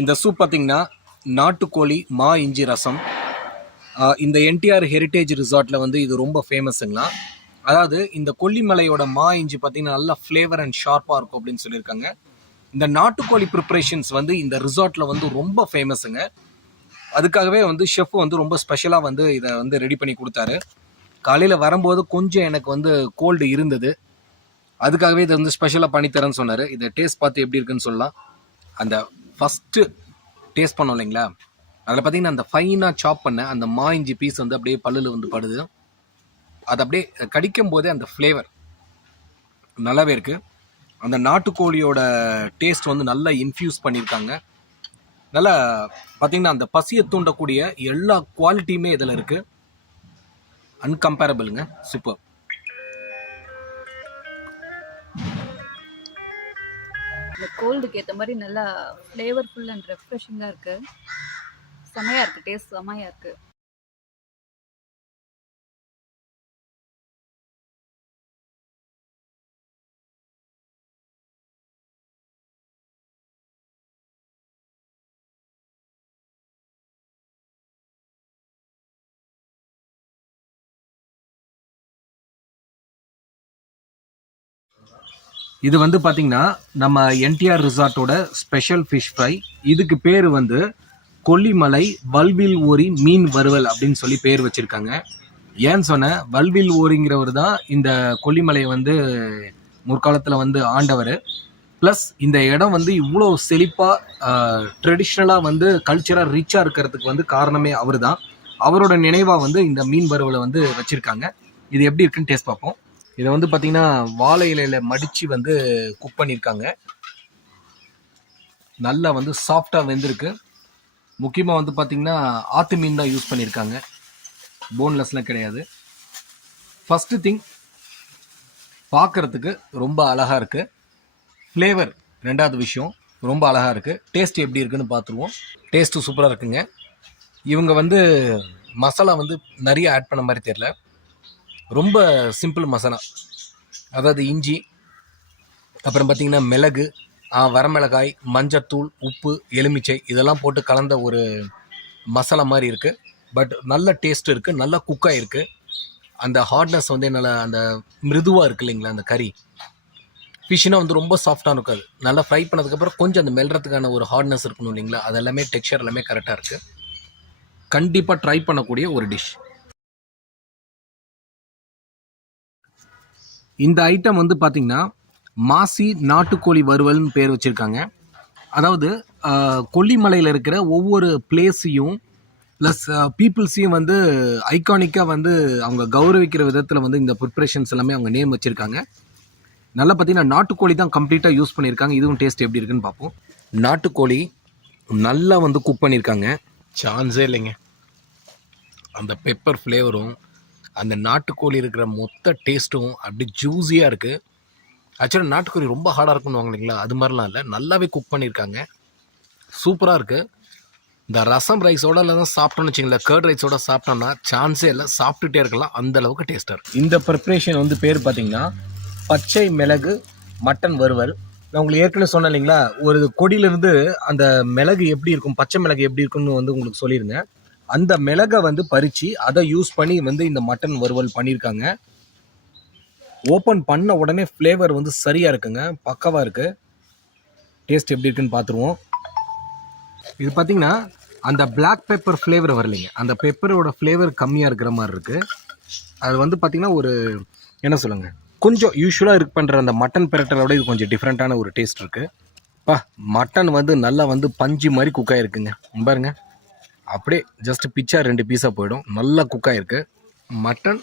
இந்த சூப் பார்த்தீங்கன்னா நாட்டுக்கோழி மா இஞ்சி ரசம். இந்த என்டிஆர் ஹெரிட்டேஜ் ரிசார்ட்டில் வந்து இது ரொம்ப ஃபேமஸுங்களா. அதாவது இந்த கொல்லிமலையோட மா இஞ்சி பார்த்தீங்கன்னா நல்லா ஃப்ளேவர் அண்ட் ஷார்ப்பாக இருக்கும் அப்படின்னு சொல்லியிருக்காங்க. இந்த நாட்டுக்கோழி ப்ரிப்ரேஷன்ஸ் வந்து இந்த ரிசார்ட்டில் வந்து ரொம்ப ஃபேமஸுங்க. அதுக்காகவே வந்து ஷெஃப் வந்து ரொம்ப ஸ்பெஷலாக வந்து இதை வந்து ரெடி பண்ணி கொடுத்தாரு. காலையில் வரும்போது கொஞ்சம் எனக்கு வந்து கோல்டு இருந்தது, அதுக்காகவே இதை வந்து ஸ்பெஷலாக பண்ணித்தரேன்னு சொன்னார். இதை டேஸ்ட் பார்த்து எப்படி இருக்குன்னு சொல்லலாம். அந்த ஃபஸ்ட்டு டேஸ்ட் பண்ணோம் இல்லைங்களா, அதில் பார்த்தீங்கன்னா அந்த ஃபைனாக சாப் பண்ண அந்த மா இஞ்சி பீஸ் வந்து அப்படியே பல்லில் வந்து படுது. அது அப்படியே கடிக்கும் போதே அந்த ஃப்ளேவர் நல்லாவே இருக்குது. அந்த நாட்டுக்கோழியோட டேஸ்ட் வந்து நல்லா இன்ஃப்யூஸ் பண்ணியிருக்காங்க. நல்லா பார்த்தீங்கன்னா அந்த பசியை தூண்டக்கூடிய எல்லா குவாலிட்டியுமே இதில் இருக்குது. அன்கம்பேரபிளுங்க, சூப்பர். இந்த கோல்டுக்கு ஏற்ற மாதிரி நல்லா ஃப்ளேவர்ஃபுல் அண்ட் ரெஃப்ரெஷிங்காக இருக்குது. செமையாக இருக்குது, டேஸ்ட் செமையாக இருக்குது. இது வந்து பார்த்தீங்கன்னா நம்ம என்டிஆர் ரிசார்ட்டோட ஸ்பெஷல் ஃபிஷ் ஃப்ரை. இதுக்கு பேர் வந்து கொல்லிமலை வல்வில் ஓரி மீன் வறுவல் அப்படின்னு சொல்லி பேர் வச்சுருக்காங்க. ஏன்னு சொன்ன, வல்வில் ஓரிங்கிறவர் தான் இந்த கொல்லிமலையை வந்து முற்காலத்தில் வந்து ஆண்டவர். ப்ளஸ் இந்த இடம் வந்து இவ்வளோ செழிப்பாக ட்ரெடிஷ்னலாக வந்து கல்ச்சராக ரிச்சாக இருக்கிறதுக்கு வந்து காரணமே அவர் தான். அவரோட நினைவாக வந்து இந்த மீன் வறுவலை வந்து வச்சுருக்காங்க. இது எப்படி இருக்குன்னு டேஸ்ட் பார்ப்போம். இதை வந்து பார்த்தீங்கன்னா வாழை இலையில மடித்து வந்து குக் பண்ணியிருக்காங்க. நல்லா வந்து சாஃப்டாக வெந்திருக்கு. முக்கியமாக வந்து பார்த்தீங்கன்னா ஆற்று மீன் தான் யூஸ் பண்ணியிருக்காங்க, போன்லெஸ்லாம் கிடையாது. ஃபஸ்ட்டு திங், பார்க்குறதுக்கு ரொம்ப அழகாக இருக்குது. ஃப்ளேவர் ரெண்டாவது விஷயம், ரொம்ப அழகாக இருக்குது. டேஸ்ட் எப்படி இருக்குன்னு பார்த்துருவோம். டேஸ்ட்டு சூப்பராக இருக்குங்க. இவங்க வந்து மசாலா வந்து நிறைய ஆட் பண்ண மாதிரி தெரியல, ரொம்ப சிம்பிள் மசாலா. அதாவது இஞ்சி, அப்புறம் பார்த்திங்கன்னா மிளகு, வரமிளகாய், மஞ்சத்தூள், உப்பு, எலுமிச்சை இதெல்லாம் போட்டு கலந்த ஒரு மசாலா மாதிரி இருக்குது. பட் நல்ல டேஸ்ட் இருக்குது, நல்லா குக்காக இருக்குது. அந்த ஹார்ட்னஸ் வந்து நல்லா அந்த மிருதுவாக இருக்குது இல்லைங்களா. அந்த கறி ஃபிஷ்னா வந்து ரொம்ப சாஃப்டாக இருக்காது. நல்லா ஃப்ரை பண்ணதுக்கப்புறம் கொஞ்சம் அந்த மெல்றதுக்கான ஒரு ஹார்ட்னஸ் இருக்கணும் இல்லைங்களா. அது எல்லாமே டெக்ஸ்சர் எல்லாமே கரெக்டாக இருக்குது. கண்டிப்பாக ட்ரை பண்ணக்கூடிய ஒரு டிஷ். இந்த ஐட்டம் வந்து பார்த்திங்கன்னா மாசி நாட்டுக்கோழி வறுவல்னு பேர் வச்சுருக்காங்க. அதாவது கொல்லிமலையில் இருக்கிற ஒவ்வொரு பிளேஸையும் ப்ளஸ் பீப்புள்ஸையும் வந்து ஐகானிக்காக வந்து அவங்க கௌரவிக்கிற விதத்தில் வந்து இந்த ப்ரிப்ரேஷன்ஸ் எல்லாமே அவங்க நேம் வச்சுருக்காங்க. நல்லா பார்த்தீங்கன்னா நாட்டுக்கோழி தான் கம்ப்ளீட்டாக யூஸ் பண்ணியிருக்காங்க. இதுவும் டேஸ்ட் எப்படி இருக்குன்னு பார்ப்போம். நாட்டுக்கோழி நல்லா வந்து குக் பண்ணியிருக்காங்க, சான்ஸே இல்லைங்க. அந்த பெப்பர் ஃப்ளேவரும் அந்த நாட்டுக்கோழி இருக்கிற மொத்த டேஸ்ட்டும் அப்படி ஜூஸியாக இருக்குது. ஆக்சுவலாக நாட்டுக்கோழி ரொம்ப ஹார்டாக இருக்குன்னு வாங்க இல்லைங்களா, அது மாதிரிலாம் இல்லை, நல்லாவே குக் பண்ணியிருக்காங்க, சூப்பராக இருக்குது. இந்த ரசம் ரைஸோட இல்லைனா சாப்பிட்டோன்னு வச்சிங்களேன், கர்ட் ரைஸோட சாப்பிட்டோம்னா சான்ஸே இல்லை, சாப்பிட்டுட்டே இருக்கலாம், அந்த அளவுக்கு டேஸ்ட்டாக இருக்குது. இந்த ப்ரிப்ரேஷன் வந்து பேர் பார்த்தீங்கன்னா பச்சை மிளகு மட்டன் வறுவல். நான் உங்களுக்கு ஏற்கனவே சொன்னேன் இல்லைங்களா, ஒரு கொடியிலேருந்து அந்த மிளகு எப்படி இருக்கும், பச்சை மிளகு எப்படி இருக்குன்னு வந்து உங்களுக்கு சொல்லிடுங்க. அந்த மிளகை வந்து பறித்து அதை யூஸ் பண்ணி வந்து இந்த மட்டன் வறுவல் பண்ணியிருக்காங்க. ஓப்பன் பண்ண உடனே ஃப்ளேவர் வந்து சரியாக இருக்குங்க, பக்காவாக இருக்குது. டேஸ்ட் எப்படி இருக்குன்னு பார்த்துருவோம். இது பார்த்திங்கன்னா அந்த பிளாக் பெப்பர் ஃப்ளேவர் வரலைங்க, அந்த பெப்பரோட ஃப்ளேவர் கம்மியாக இருக்கிற மாதிரி இருக்குது. அது வந்து பார்த்திங்கன்னா ஒரு என்ன சொல்லுங்க, கொஞ்சம் யூஸ்வலாக இருக்கு பண்ணுற அந்த மட்டன் பிரட்டரை விட இது கொஞ்சம் டிஃப்ரெண்ட்டான ஒரு டேஸ்ட் இருக்குது. மட்டன் வந்து நல்லா வந்து பஞ்சு மாதிரி குக்காக இருக்குங்க. பாருங்க, அப்படியே ஜஸ்ட் பிச்சா 2 பீஸாக போயிடும். நல்லா குக்காக இருக்குது மட்டன்,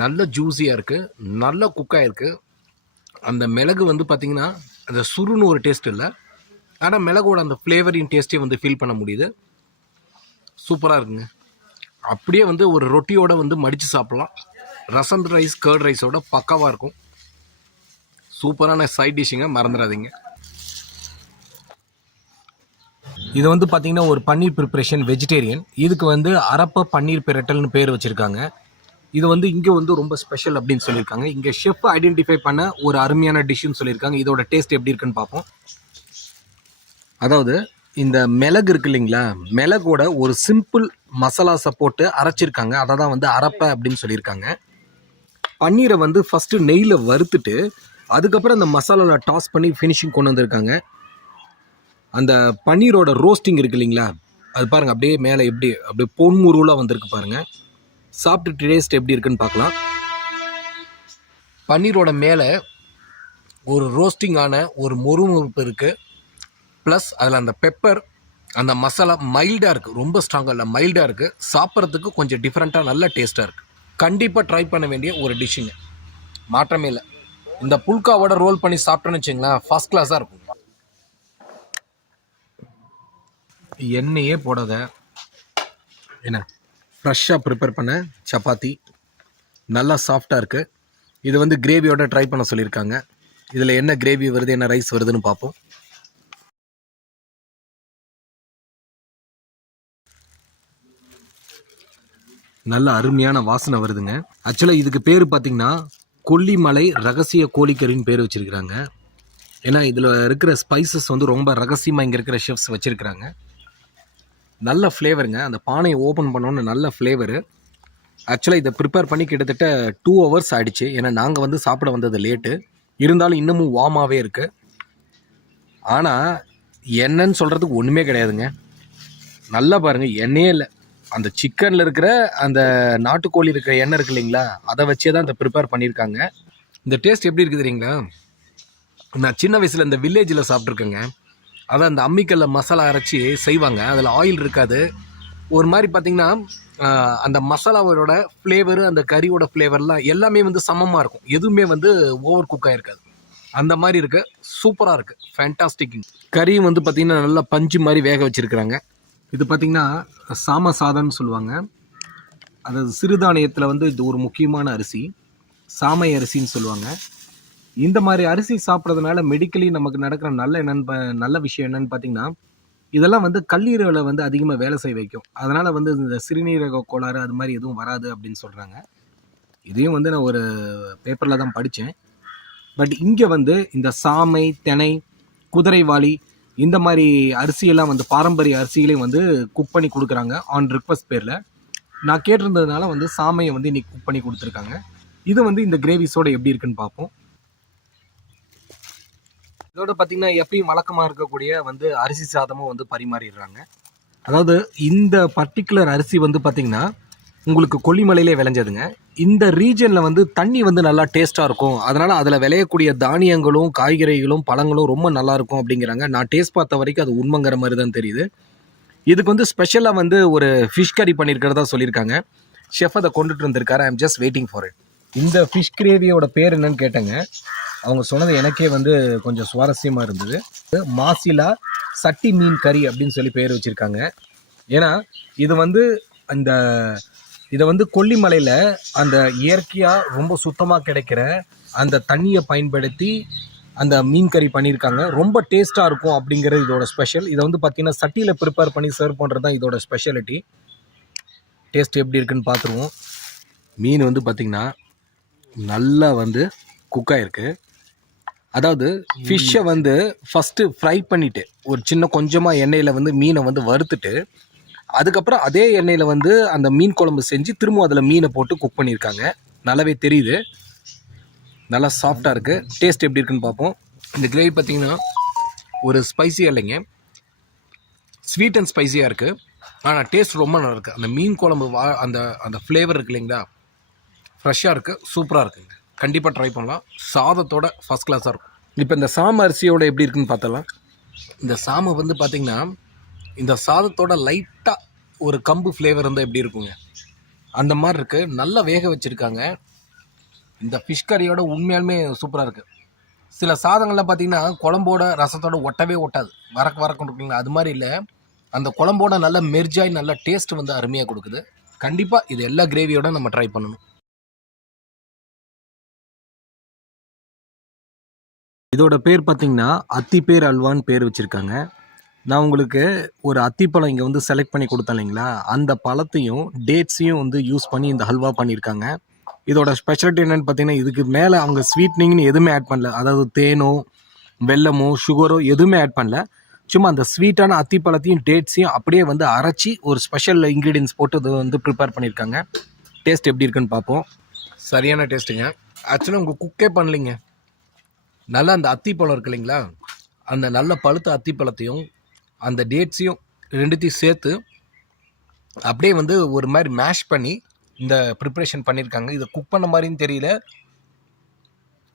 நல்ல ஜூஸியாக இருக்குது, நல்லா குக்காக இருக்குது. அந்த மிளகு வந்து பார்த்திங்கன்னா அந்த சுருன்னு ஒரு டேஸ்ட் இல்லை, ஆனால் மிளகோட அந்த ஃப்ளேவரின் டேஸ்ட்டே வந்து ஃபீல் பண்ண முடியுது. சூப்பராக இருக்குங்க. அப்படியே வந்து ஒரு ரொட்டியோட வந்து மடித்து சாப்பிட்லாம். ரசம் ரைஸ், கர்ட் ரைஸோட பக்காவாக இருக்கும். சூப்பரான சைட் டிஷ்ஷுங்க, மறந்துடாதீங்க. இது வந்து பார்த்திங்கன்னா ஒரு பன்னீர் ப்ரிப்ரேஷன் வெஜிடேரியன். இதுக்கு வந்து அரப்ப பன்னீர் பிரட்டல்னு பேர் வச்சுருக்காங்க. இது வந்து இங்கே வந்து ரொம்ப ஸ்பெஷல் அப்படின்னு சொல்லியிருக்காங்க. இங்கே ஷெஃப் ஐடென்டிஃபை பண்ண ஒரு அருமையான டிஷ்ஷுன்னு சொல்லியிருக்காங்க. இதோட டேஸ்ட் எப்படி இருக்குன்னு பார்ப்போம். அதாவது இந்த மிளகு இருக்கு இல்லைங்களா, மிளகோட ஒரு சிம்பிள் மசாலாஸை போட்டு அரைச்சிருக்காங்க. அதை தான் வந்து அரப்பை அப்படின்னு சொல்லியிருக்காங்க. பன்னீரை வந்து ஃபஸ்ட்டு நெய்யில் வறுத்துட்டு அதுக்கப்புறம் அந்த மசாலாவில் டாஸ் பண்ணி ஃபினிஷிங் கொண்டு வந்திருக்காங்க. அந்த பன்னீரோட ரோஸ்டிங் இருக்கு இல்லைங்களா, அது பாருங்கள் அப்படியே மேலே எப்படி அப்படியே பொன்முருளாக வந்திருக்கு பாருங்கள். சாப்பிட்டு டேஸ்ட் எப்படி இருக்குன்னு பார்க்கலாம். பன்னீரோட மேலே ஒரு ரோஸ்டிங்கான ஒரு மொறுமொறுப்பு இருக்குது. ப்ளஸ் அதில் அந்த பெப்பர் அந்த மசாலா மைல்டாக இருக்குது, ரொம்ப ஸ்ட்ராங்காக இல்லை, மைல்டாக இருக்குது. சாப்பிட்றதுக்கு கொஞ்சம் டிஃப்ரெண்ட்டாக நல்ல டேஸ்ட்டாக இருக்குது. கண்டிப்பாக ட்ரை பண்ண வேண்டிய ஒரு டிஷ்ஷுங்க, மாற்றமே இல்லை. இந்த புல்காவோட ரோல் பண்ணி சாப்பிட்டோன்னு வச்சிங்களேன், ஃபஸ்ட் கிளாஸாக இருக்கும். எண்ணெயே போடாத என்ன ஃப்ரெஷ்ஷாக ப்ரிப்பேர் பண்ண சப்பாத்தி நல்லா சாஃப்டாக இருக்குது. இது வந்து கிரேவியோட ட்ரை பண்ண சொல்லியிருக்காங்க. இதில் என்ன கிரேவி வருது என்ன ரைஸ் வருதுன்னு பார்ப்போம். நல்ல அருமையான வாசனை வருதுங்க. ஆக்சுவலாக இதுக்கு பேர் பார்த்தீங்கன்னா கொல்லிமலை ரகசிய கோழிக்கறின்னு பேர் வச்சுருக்கிறாங்க. ஏன்னா இதில் இருக்கிற ஸ்பைசஸ் வந்து ரொம்ப ரகசியமாக இங்கே இருக்கிற ஷெஃப்ஸ் வச்சுருக்கிறாங்க. நல்ல ஃப்ளேவருங்க. அந்த பானையை ஓப்பன் பண்ணோன்னு நல்ல ஃப்ளேவரு. ஆக்சுவலாக இதை ப்ரிப்பேர் பண்ணி கிட்டத்தட்ட 2 hours ஆகிடுச்சு. ஏன்னா நாங்கள் வந்து சாப்பிட வந்தது லேட்டு, இருந்தாலும் இன்னமும் வார்மாகவே இருக்குது. ஆனால் என்னன்னு சொல்கிறதுக்கு ஒன்றுமே கிடையாதுங்க. நல்லா பாருங்கள், எண்ணெயே இல்லை. அந்த சிக்கனில் இருக்கிற அந்த நாட்டுக்கோழி இருக்கிற எண்ணெய் இருக்கு இல்லைங்களா, அதை வச்சே தான் இந்த ப்ரிப்பேர் பண்ணியிருக்காங்க. இந்த டேஸ்ட் எப்படி இருக்குது தெரியுங்களா, நான் சின்ன வயசில் இந்த வில்லேஜில் சாப்பிட்ருக்கேங்க. அதான் அந்த அம்மிக்கல்ல மசாலா அரைச்சி செய்வாங்க, அதில் ஆயில் இருக்காது. ஒரு மாதிரி பார்த்திங்கன்னா அந்த மசாலாவோட ஃப்ளேவரு அந்த கறியோட ஃப்ளேவர்லாம் எல்லாமே வந்து சமமாக இருக்கும், எதுவுமே வந்து ஓவர் குக்காக இருக்காது. அந்த மாதிரி இருக்குது, சூப்பராக இருக்குது, ஃபேண்டாஸ்டிக். கறியும் வந்து பார்த்திங்கன்னா நல்லா பஞ்சு மாதிரி வேக வச்சுருக்குறாங்க. இது பார்த்திங்கன்னா சாம சாதம்னு சொல்லுவாங்க. அதாவது சிறுதானியத்தில் வந்து இது ஒரு முக்கியமான அரிசி, சாமை அரிசின்னு சொல்லுவாங்க. இந்த மாதிரி அரிசி சாப்பிட்றதுனால மெடிக்கலி நமக்கு நடக்கிற நல்ல விஷயம் என்னன்னு பார்த்தீங்கன்னா, இதெல்லாம் வந்து கல்லீரலை வந்து அதிகமாக வேலை செய்ய வைக்கும். அதனால் வந்து இந்த சிறுநீரக கோளாறு அது மாதிரி எதுவும் வராது அப்படின்னு சொல்கிறாங்க. இதையும் வந்து நான் ஒரு பேப்பரில் தான் படித்தேன். பட் இங்கே வந்து இந்த சாமை, திணை, குதிரைவாளி இந்த மாதிரி அரிசியெல்லாம் வந்து பாரம்பரிய அரிசிகளையும் வந்து குக் பண்ணி கொடுக்குறாங்க ஆன் ரிக்வஸ்ட் பேரில். நான் கேட்டிருந்ததுனால வந்து சாமையை வந்து இன்னைக்கு குக் பண்ணி கொடுத்துருக்காங்க. இது வந்து இந்த கிரேவிஸோட எப்படி இருக்குன்னு பார்ப்போம். இதோட பார்த்தீங்கன்னா எப்பயும் வழக்கமாக இருக்கக்கூடிய வந்து அரிசி சாதமும் வந்து பரிமாறிடுறாங்க. அதாவது இந்த பர்டிகுலர் அரிசி வந்து பார்த்திங்கன்னா உங்களுக்கு கொல்லிமலையிலே விளைஞ்சதுங்க. இந்த ரீஜனில் வந்து தண்ணி வந்து நல்லா டேஸ்ட்டாக இருக்கும், அதனால் அதில் விளையக்கூடிய தானியங்களும் காய்கறிகளும் பழங்களும் ரொம்ப நல்லாயிருக்கும் அப்படிங்கிறாங்க. நான் டேஸ்ட் பார்த்த வரைக்கும் அது உண்மைங்கிற மாதிரி தான் தெரியுது. இதுக்கு வந்து ஸ்பெஷலாக வந்து ஒரு ஃபிஷ் கறி பண்ணியிருக்கிறதா சொல்லியிருக்காங்க. ஷெஃப் அதை கொண்டுட்டு வந்திருக்காரு. I am just waiting for it. இந்த ஃபிஷ் கிரேவியோட பேர் என்னன்னு கேட்டேங்க. அவங்க சொன்னது எனக்கே வந்து கொஞ்சம் சுவாரஸ்யமாக இருந்தது. மாசிலா சட்டி மீன் கறி அப்படின்னு சொல்லி பேர் வச்சுருக்காங்க. ஏன்னா இது வந்து இதை வந்து கொல்லிமலையில் அந்த இயற்கையாக ரொம்ப சுத்தமாக கிடைக்கிற அந்த தண்ணியை பயன்படுத்தி அந்த மீன் கறி பண்ணியிருக்காங்க. ரொம்ப டேஸ்ட்டாக இருக்கும் அப்படிங்கிறது இதோட ஸ்பெஷல். இதை வந்து பார்த்திங்கன்னா சட்டியில் ப்ரிப்பேர் பண்ணி சர்வ் பண்ணுறது தான் இதோட ஸ்பெஷாலிட்டி. டேஸ்ட் எப்படி இருக்குன்னு பார்த்துருவோம். மீன் வந்து பார்த்திங்கன்னா நல்லா வந்து குக்காயிருக்கு. அதாவது ஃபிஷ்ஷை வந்து ஃபஸ்ட்டு ஃப்ரை பண்ணிவிட்டு ஒரு சின்ன கொஞ்சமாக எண்ணெயில் வந்து மீனை வந்து வறுத்துட்டு அதுக்கப்புறம் அதே எண்ணெயில் வந்து அந்த மீன் குழம்பு செஞ்சு திரும்ப அதில் மீனை போட்டு குக் பண்ணியிருக்காங்க. நல்லாவே தெரியுது, நல்லா சாஃப்டாக இருக்குது. டேஸ்ட் எப்படி இருக்குன்னு பார்ப்போம். இந்த கிரேவி பார்த்திங்கன்னா ஒரு ஸ்பைஸியாக இல்லைங்க, ஸ்வீட் அண்ட் ஸ்பைஸியாக இருக்குது. ஆனால் டேஸ்ட் ரொம்ப நல்லா இருக்குது. அந்த மீன் குழம்பு அந்த ஃப்ளேவர் இருக்குது இல்லைங்களா, ஃப்ரெஷ்ஷாக இருக்குது, சூப்பராக இருக்குங்க. கண்டிப்பாக ட்ரை பண்ணலாம். சாதத்தோட ஃபஸ்ட் கிளாஸாக இருக்கும். இப்போ இந்த சாம அரிசியோட எப்படி இருக்குன்னு பார்த்தலாம். இந்த சாமை வந்து பார்த்திங்கன்னா இந்த சாதத்தோட லைட்டாக ஒரு கம்பு ஃப்ளேவர் இருந்தால் எப்படி இருக்குங்க, அந்த மாதிரி இருக்குது. நல்லா வேக வச்சுருக்காங்க. இந்த ஃபிஷ் கறியோட உண்மையாலுமே சூப்பராக இருக்குது. சில சாதங்கள்லாம் பார்த்திங்கன்னா குழம்போட ரசத்தோட ஒட்டவே ஒட்டாது, வரக்கு இருக்குங்களா, அது மாதிரி இல்லை. அந்த குழம்போட நல்ல மெர்ஜாய் நல்ல டேஸ்ட் வந்து அருமையாக கொடுக்குது. கண்டிப்பாக இது எல்லா கிரேவியோட நம்ம ட்ரை பண்ணணும். இதோட பேர் பார்த்திங்கன்னா அத்திப்பேர் அல்வான்னு பேர் வச்சுருக்காங்க. நான் உங்களுக்கு ஒரு அத்திப்பழம் இங்கே வந்து செலக்ட் பண்ணி கொடுத்தேன் இல்லைங்களா, அந்த பழத்தையும் டேட்ஸையும் வந்து யூஸ் பண்ணி இந்த ஹல்வா பண்ணியிருக்காங்க. இதோட ஸ்பெஷாலிட்டி என்னென்னு பார்த்தீங்கன்னா இதுக்கு மேலே அவங்க ஸ்வீட்னிங்னு எதுவுமே ஆட் பண்ணல. அதாவது தேனோ வெல்லமோ சுகரோ எதுவுமே ஆட் பண்ணல. சும்மா அந்த ஸ்வீட்டான அத்திப்பழத்தையும் டேட்ஸையும் அப்படியே வந்து அரைச்சி ஒரு ஸ்பெஷல் இன்க்ரீடியன்ஸ் போட்டு இது வந்து ப்ரிப்பேர் பண்ணியிருக்காங்க. டேஸ்ட் எப்படி இருக்குன்னு பார்ப்போம். சரியான டேஸ்ட்டுங்க. ஆக்சுவலாக உங்கள் குக்கே பண்ணலிங்க. நல்லா அந்த அத்திப்பழம் இருக்கு இல்லைங்களா, அந்த நல்ல பழுத்த அத்திப்பழத்தையும் அந்த டேட்ஸையும் ரெண்டுத்தையும் சேர்த்து அப்படியே வந்து ஒரு மாதிரி மேஷ் பண்ணி இந்த ப்ரிப்ரேஷன் பண்ணியிருக்காங்க. இதை குக் பண்ண மாதிரியும் தெரியல,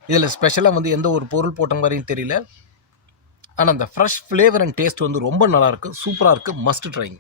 இதில் ஸ்பெஷலாக வந்து எந்த ஒரு பொருள் போட்ட மாதிரியும் தெரியல. ஆனால் அந்த ஃப்ரெஷ் ஃப்ளேவர் அண்ட் டேஸ்ட் வந்து ரொம்ப நல்லாயிருக்கு, சூப்பராக இருக்குது, மஸ்ட் ட்ரைங்க.